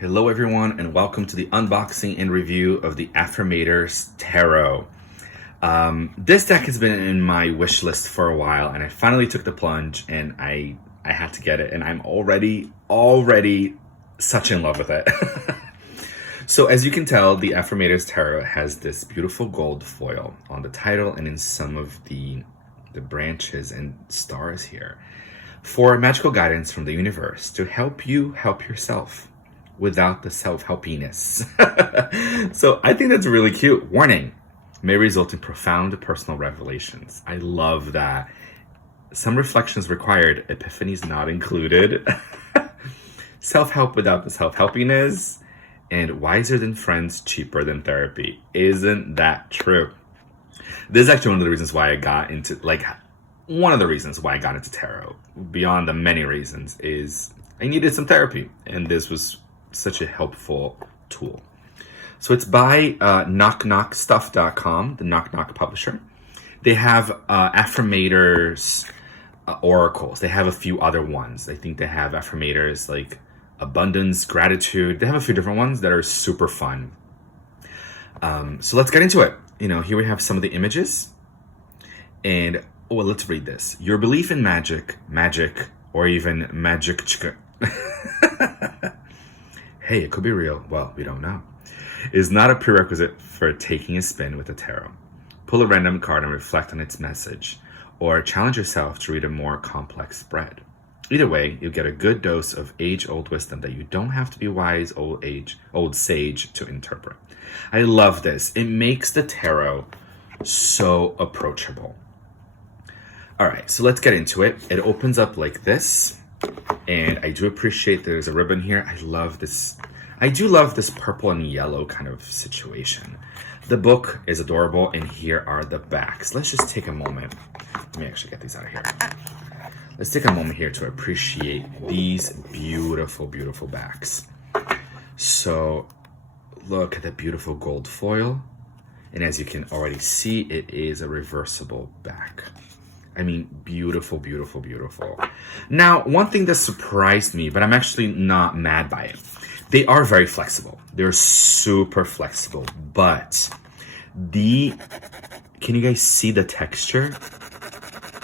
Hello, everyone, and welcome to the unboxing and review of the Affirmators Tarot. This deck has been in my wish list for a while, and I finally took the plunge, and I had to get it, and I'm already such in love with it. So as you can tell, the Affirmators Tarot has this beautiful gold foil on the title and in some of the branches and stars here for magical guidance from the universe to help you help yourself without the self-helpiness. So I think that's really cute. Warning, may result in profound personal revelations. I love that. Some reflections required, epiphanies not included. Self-help without the self-helpiness. And wiser than friends, cheaper than therapy. Isn't that true? This is actually one of the reasons why I got into, tarot. Beyond the many reasons is I needed some therapy. And this was such a helpful tool. So it's by knockknockstuff.com, the Knock Knock publisher. They have Affirmators oracles. They have a few other ones. I think they have Affirmators like abundance, gratitude. They have a few different ones that are super fun. So let's get into it. Here we have some of the images. And let's read this. Your belief in magic, or even magic. Hey, it could be real. Well, we don't know. Is not a prerequisite for taking a spin with the tarot. Pull a random card and reflect on its message, or challenge yourself to read a more complex spread. Either way, you'll get a good dose of age-old wisdom that you don't have to be wise old sage to interpret. I love this. It makes the tarot so approachable. All right, so let's get into it. It opens up like this, and I do appreciate there's a ribbon here. I love this. I do love this purple and yellow kind of situation. The book is adorable, and here are the backs. Let's just take a moment. Let me actually get these out of here. Let's take a moment here to appreciate these beautiful, beautiful backs. So look at the beautiful gold foil. And as you can already see, it is a reversible back. I mean, beautiful, beautiful, beautiful. Now, one thing that surprised me, but I'm actually not mad by it. They are very flexible. They're super flexible, but can you guys see the texture?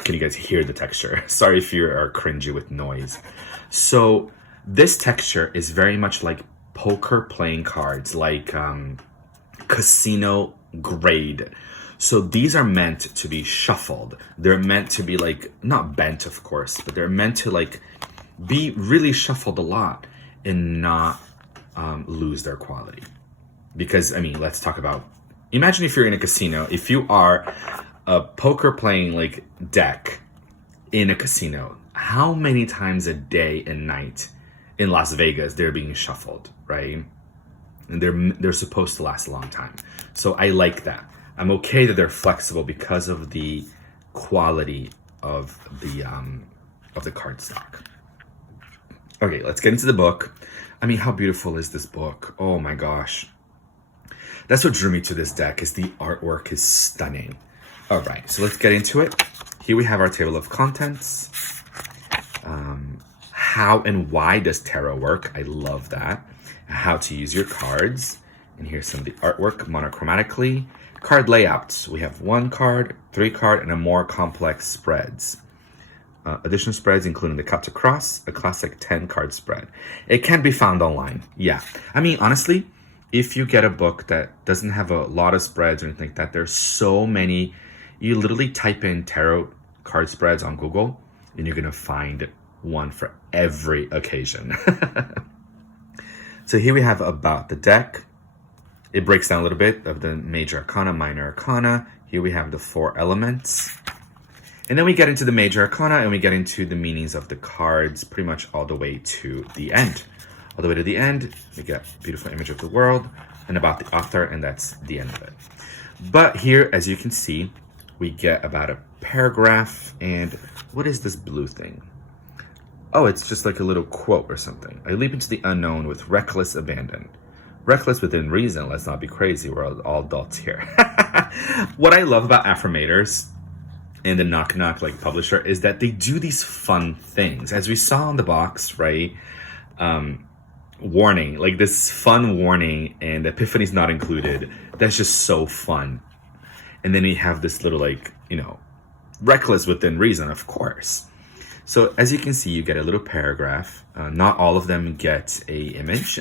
Can you guys hear the texture? Sorry if you are cringy with noise. So this texture is very much like poker playing cards, like casino grade. So these are meant to be shuffled. They're meant to be like, not bent of course, but they're meant to like be really shuffled a lot and not lose their quality. Because, I mean, let's talk about, imagine if you're in a casino, if you are a poker playing like deck in a casino, how many times a day and night in Las Vegas they're being shuffled, right? And they're supposed to last a long time. So I like that. I'm okay that they're flexible because of the quality of the cardstock. Okay, let's get into the book. I mean, how beautiful is this book? Oh my gosh. That's what drew me to this deck, is the artwork is stunning. All right, so let's get into it. Here we have our table of contents. How and why does tarot work? I love that. How to use your cards. And here's some of the artwork monochromatically. Card layouts. We have 1 card, 3 card, and a more complex spreads. Additional spreads including the cut to cross, a classic 10 card spread. It can be found online. Yeah. I mean, honestly, if you get a book that doesn't have a lot of spreads or anything like that, there's so many. You literally type in tarot card spreads on Google and you're going to find one for every occasion. So here we have about the deck. It breaks down a little bit of the major arcana, minor arcana. Here we have the 4 elements. And then we get into the major arcana and we get into the meanings of the cards pretty much all the way to the end. All the way to the end, we get a beautiful image of the world and about the author, and that's the end of it. But here, as you can see, we get about a paragraph, and what is this blue thing? Oh, it's just like a little quote or something. I leap into the unknown with reckless abandon. Reckless within reason, let's not be crazy, we're all adults here. What I love about Affirmators and the Knock Knock like publisher is that they do these fun things. As we saw on the box, right? warning, like this fun warning, and Epiphany's not included. That's just so fun. And then you have this little, like, reckless within reason, of course. So as you can see, you get a little paragraph. Not all of them get a image,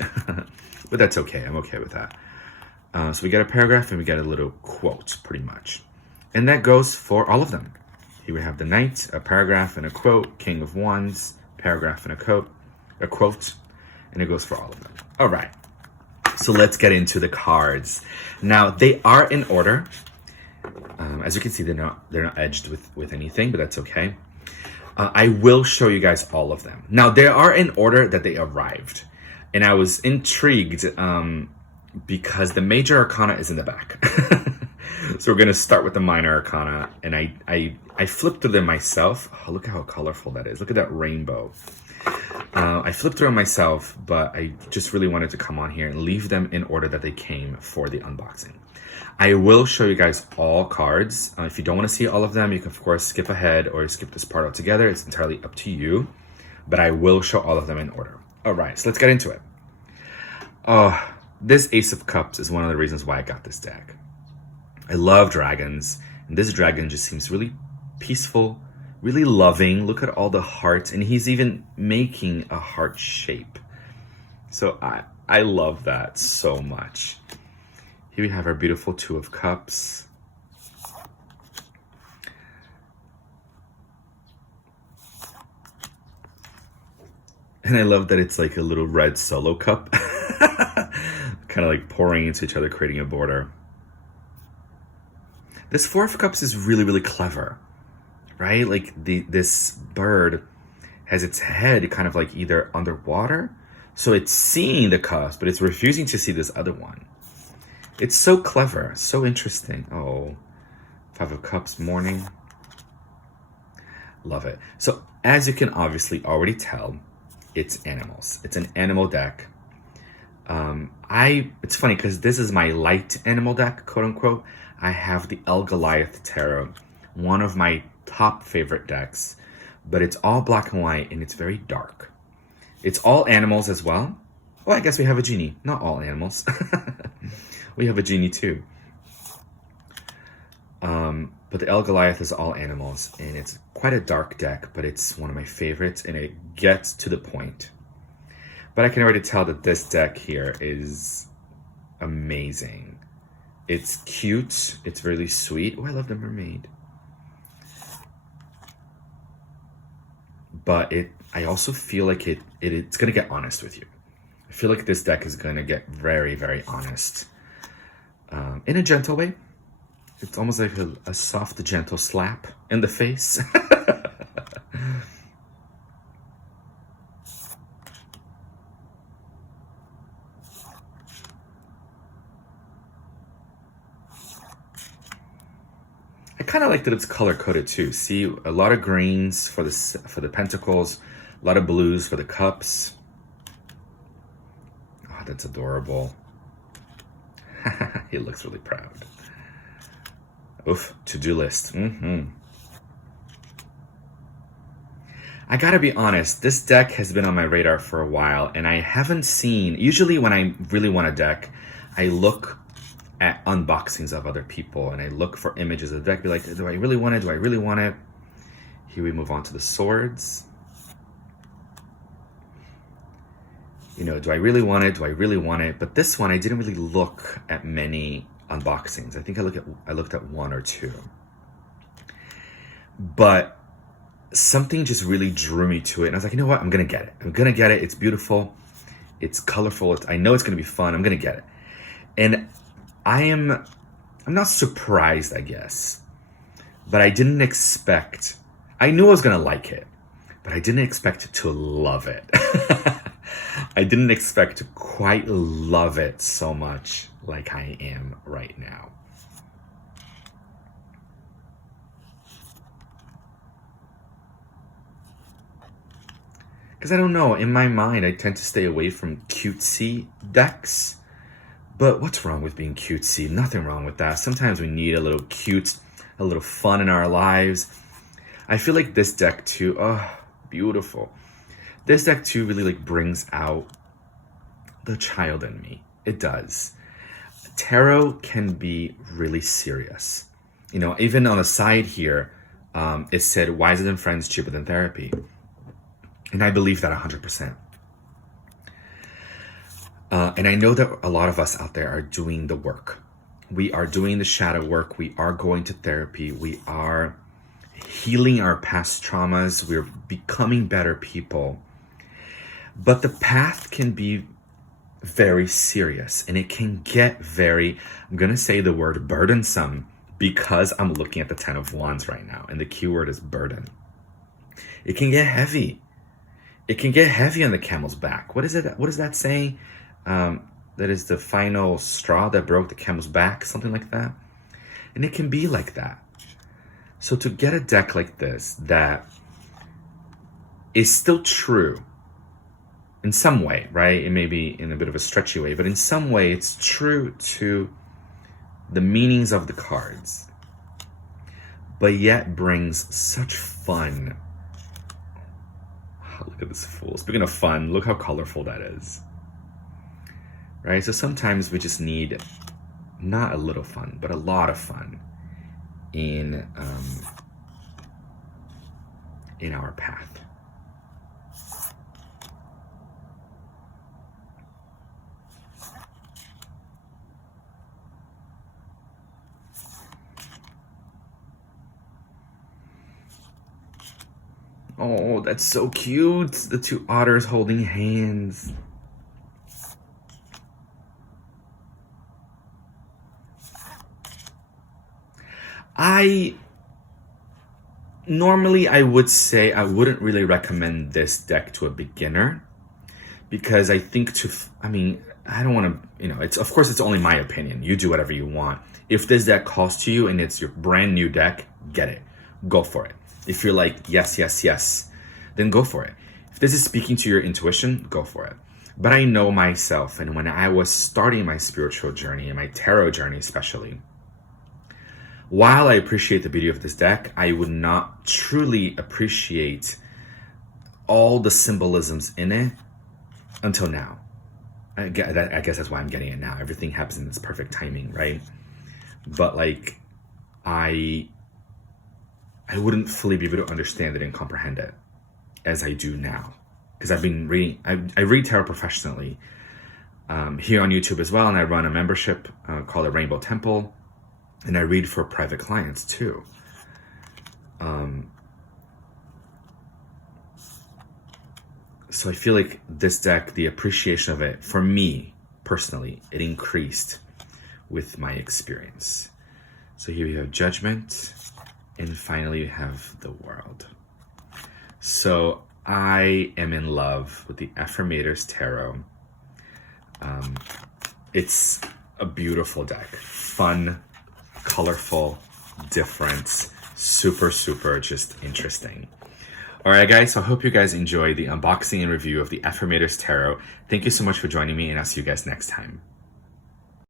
but that's okay. I'm okay with that. So we get a paragraph and we get a little quote, pretty much. And that goes for all of them. Here we have the Knight, a paragraph and a quote, King of Wands, paragraph and a quote, and it goes for all of them. All right. So let's get into the cards. Now, they are in order. As you can see, they're not edged with anything, but that's okay. I will show you guys all of them. Now, they are in order that they arrived. And I was intrigued because the major arcana is in the back. So we're going to start with the minor arcana. And I flipped through them myself. Oh, look at how colorful that is. Look at that rainbow. I flipped through them myself, but I just really wanted to come on here and leave them in order that they came for the unboxing. I will show you guys all cards. If you don't want to see all of them, you can, of course, skip ahead or skip this part altogether. It's entirely up to you. But I will show all of them in order. All right, so let's get into it. This Ace of Cups is one of the reasons why I got this deck. I love dragons, and this dragon just seems really peaceful, really loving. Look at all the hearts, and he's even making a heart shape. So I love that so much. Here we have our beautiful Two of Cups. And I love that it's like a little red solo cup. Kind of like pouring into each other, creating a border. This Four of Cups is really, really clever, right? Like this bird has its head kind of like either underwater. So it's seeing the cups, but it's refusing to see this other one. It's so clever, so interesting. Oh, Five of Cups, morning. Love it. So as you can obviously already tell, it's animals. It's an animal deck. It's funny because this is my light animal deck, quote unquote. I have the El Goliath Tarot, one of my top favorite decks, but it's all black and white and it's very dark. It's all animals as well. Well, I guess we have a genie. Not all animals. We have a genie too. But the El Goliath is all animals, and it's quite a dark deck, but it's one of my favorites, and it gets to the point. But I can already tell that this deck here is amazing. It's cute. It's really sweet. Oh, I love the mermaid. But I also feel like it's going to get honest with you. I feel like this deck is going to get very, very honest. In a gentle way. It's almost like a soft, gentle slap in the face. I kind of like that it's color-coded too. See, a lot of greens for the pentacles, a lot of blues for the cups. Oh, that's adorable. He looks really proud. Oof, to-do list. I gotta be honest, this deck has been on my radar for a while, and I haven't seen... Usually when I really want a deck, I look at unboxings of other people, and I look for images of the deck, be like, do I really want it? Do I really want it? Here we move on to the swords. Do I really want it? Do I really want it? But this one, I didn't really look at many unboxings. I think I looked at one or two. But something just really drew me to it. And I was like, you know what? I'm going to get it. I'm going to get it. It's beautiful. It's colorful. I know it's going to be fun. I'm going to get it. And I'm not surprised, I guess. But I didn't expect... I knew I was going to like it. But I didn't expect to love it. I didn't expect to quite love it so much like I am right now. Because I don't know, in my mind, I tend to stay away from cutesy decks. But what's wrong with being cutesy? Nothing wrong with that. Sometimes we need a little cute, a little fun in our lives. I feel like this deck too, oh, beautiful. This deck too really brings out the child in me. It does. Tarot can be really serious. You know, even on the side here, it said, wiser than friends, cheaper than therapy. And I believe that 100%. And I know that a lot of us out there are doing the work. We are doing the shadow work. We are going to therapy. We are healing our past traumas. We're becoming better people. But the path can be very serious, and it can get very, I'm going to say the word burdensome, because I'm looking at the 10 of Wands right now, and the keyword is burden. It can get heavy. It can get heavy on the camel's back. What is it? What does that say? That is the final straw that broke the camel's back, something like that. And it can be like that. So to get a deck like this that is still true in some way, right? It may be in a bit of a stretchy way, but in some way it's true to the meanings of the cards, but yet brings such fun. Oh, look at this fool. Speaking of fun, look how colorful that is. Right? So sometimes we just need not a little fun, but a lot of fun in our path. Oh, that's so cute. The two otters holding hands. Normally I would say I wouldn't really recommend this deck to a beginner, because I think I don't want to, of course it's only my opinion. You do whatever you want. If this deck calls to you and it's your brand new deck, get it. Go for it. If you're like, yes, yes, yes, then go for it. If this is speaking to your intuition, go for it. But I know myself, and when I was starting my spiritual journey and my tarot journey especially, while I appreciate the beauty of this deck, I would not truly appreciate all the symbolisms in it until now. I guess that's why I'm getting it now. Everything happens in its perfect timing, right? But like, I wouldn't fully be able to understand it and comprehend it as I do now. Because I've been reading, I read tarot professionally here on YouTube as well, and I run a membership called the Rainbow Temple, and I read for private clients too. So I feel like this deck, the appreciation of it, for me personally, it increased with my experience. So here we have Judgment, and finally we have the World. So I am in love with the Affirmators Tarot. It's a beautiful deck. Fun, colorful, different, super, super just interesting. All right, guys, so I hope you guys enjoyed the unboxing and review of the Affirmators Tarot. Thank you so much for joining me, and I'll see you guys next time.